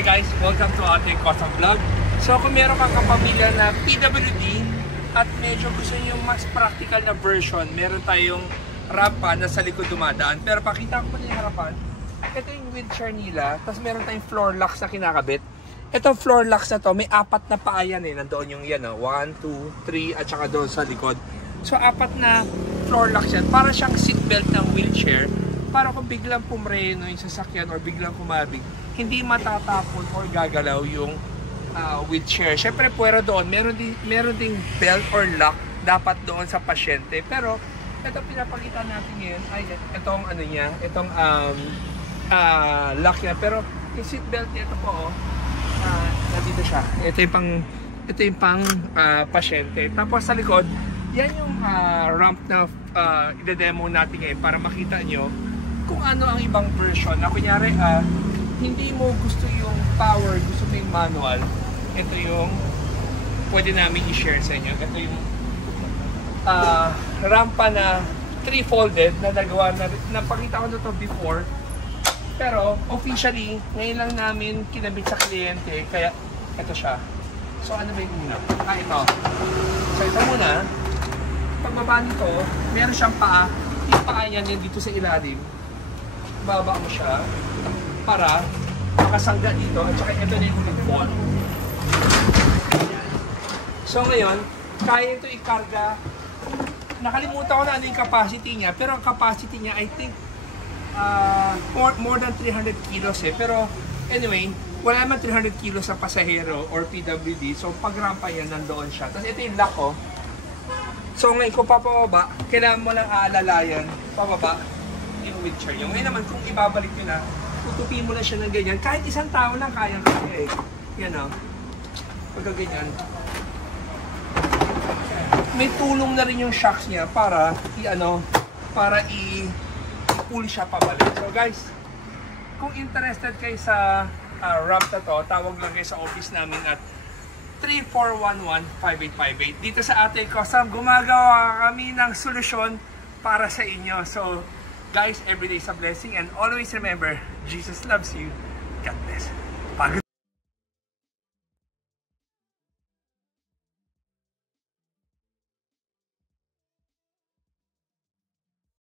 Hi guys, welcome to ating custom vlog. So kung meron kang kapamilya na PWD at medyo gusto nyo yung mas practical na version, meron tayong rampa na sa likod dumadaan. Pero pakita ko muna yung harapan. Ito yung wheelchair nila, tapos meron tayong floor locks na kinakabit. Itong floor locks na to, may apat na paa yan eh. Nandoon yung yan, 1, 2, 3 at saka doon sa likod. So apat na floor locks yan, para siyang seatbelt ng wheelchair. Para kung biglang pumreno yung sasakyan or biglang kumabig, hindi matatapon or gagalaw yung wheelchair. Siyempre pwera doon, meron ding belt or lock dapat doon sa pasyente. Pero ito pinapakita natin ngayon ay itong ano niya, itong lock niya. Pero yung seat belt niya ito po, nandito siya. Ito yung pang pasyente. Tapos sa likod, yan yung ramp na ide-demo natin ngayon para makita nyo kung ano ang ibang version. Na kunyari, hindi mo gusto yung power, gusto mo yung manual, ito yung pwede namin i-share sa inyo. Ito yung rampa na 3-folded na nagawa na, napakita ko na ito before, pero officially ngayon lang namin kinabit sa kliyente, kaya ito siya. So ano ba yung una? Ito. So ito muna, pagbaba nito, meron siyang paa. Yung paa niya dito sa ilalim, baba mo siya para makasangga dito, at saka ito na yung football. So ngayon, kaya ito ikarga. Nakalimutan ko na ano yung capacity niya, pero ang capacity niya I think more than 300 kilos eh. Pero anyway, wala naman 300 kilos sa pasahero or PWD, so pag rampa yan, nandoon siya. Tapos ito yung lock ko. So ngayon kung papababa, kailangan mo lang aalalayan pababa yung wheelchair nyo. Ngayon naman kung ibabalik nyo na, tutupin mo na siya ng ganyan. Kahit isang tao lang kaya-kaya eh. Yan o. Pagka ganyan. May tulong na rin yung shocks niya para i-pull siya pabalik. So guys, kung interested kayo sa ramp na to, tawag lang kayo sa office namin at 3411-5858. Dito sa Ating Custom, gumagawa kami ng solusyon para sa inyo. So guys, every day is a blessing, and always remember, Jesus loves you. God bless.